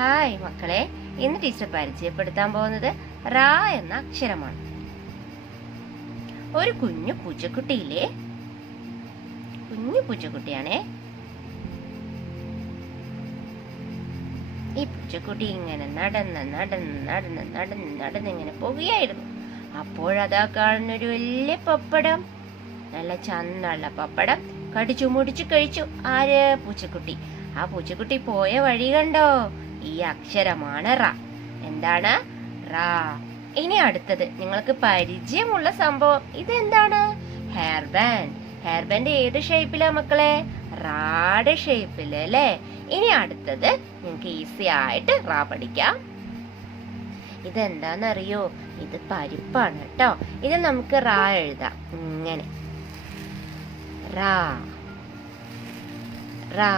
Hi മക്കളെ, ഇന്ന് teacher പരിചയപ്പെടുത്താൻ പോകുന്നത് റാ എന്ന അക്ഷരമാണ്. ഒരു കുഞ്ഞു പൂച്ചക്കുട്ടിയില്ലേ, കുഞ്ഞു പൂച്ചക്കുട്ടിയാണേ. ഈ പൂച്ചക്കുട്ടി ഇങ്ങനെ നടന്നിങ്ങനെ പോവുകയായിരുന്നു. അപ്പോഴതാ കാണുന്നൊരു വലിയ പപ്പടം, നല്ല ചന്നുള്ള പപ്പടം കടിച്ചു മുടിച്ചു കഴിച്ചു. ആര്? പൂച്ചക്കുട്ടി. ആ പൂച്ചക്കുട്ടി പോയ വഴി കണ്ടോ? ഈ അക്ഷരമാണ് റാ. എന്താണ്? റാ. ഇനി അടുത്തത് നിങ്ങൾക്ക് പരിചയമുള്ള സംഭവം. ഇതെന്താണ്? Hair band. ഹെയർ ബാൻഡ് ഏത് ഷേപ്പിലാ മക്കളെ? റായുടെ ഷേപ്പില് അല്ലേ? ഇനി അടുത്തത് നിങ്ങൾക്ക് ഈസി ആയിട്ട് റാ പഠിക്കാം. ഇതെന്താന്നറിയോ? ഇത് പരിപ്പാണ് കേട്ടോ. ഇത് നമുക്ക് റാ എഴുതാം ഇങ്ങനെ. റാ റാ.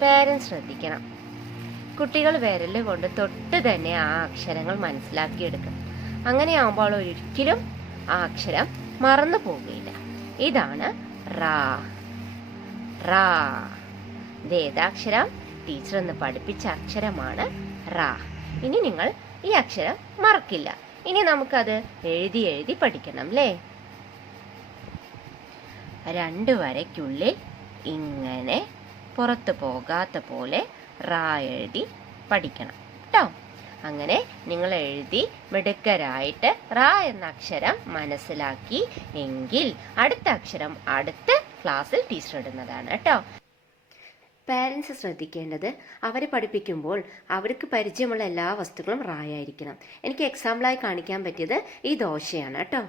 പേരൻസ് ശ്രദ്ധിക്കണം, കുട്ടികൾ വിരല് കൊണ്ട് തൊട്ട് തന്നെ ആ അക്ഷരങ്ങൾ മനസ്സിലാക്കിയെടുക്കണം. അങ്ങനെയാവുമ്പോൾ ഒരിക്കലും ആ അക്ഷരം മറന്നു പോവുകയില്ല. ഇതാണ് റാ. റാ. ഇതേതാക്ഷരം? ടീച്ചർ ഒന്ന് പഠിപ്പിച്ച അക്ഷരമാണ് റാ. ഇനി നിങ്ങൾ ഈ അക്ഷരം മറക്കില്ല. ഇനി നമുക്കത് എഴുതി എഴുതി പഠിക്കണം അല്ലേ? 2 വരയ്ക്കുള്ളിൽ ഇങ്ങനെ പുറത്തു പോകാത്ത പോലെ റാ എഴുതി പഠിക്കണം കേട്ടോ. അങ്ങനെ നിങ്ങൾ എഴുതി മിടുക്കരായിട്ട് റാ എന്ന അക്ഷരം മനസ്സിലാക്കി എങ്കിൽ അടുത്ത അക്ഷരം അടുത്ത ക്ലാസ്സിൽ ടീച്ചർ ഇടുന്നതാണ് കേട്ടോ. പാരൻസ് ശ്രദ്ധിക്കേണ്ടത്, അവരെ പഠിപ്പിക്കുമ്പോൾ അവർക്ക് പരിചയമുള്ള എല്ലാ വസ്തുക്കളും റാ ആയിരിക്കണം. എനിക്ക് എക്സാമ്പിളായി കാണിക്കാൻ പറ്റിയത് ഈ ദോശയാണ് കേട്ടോ.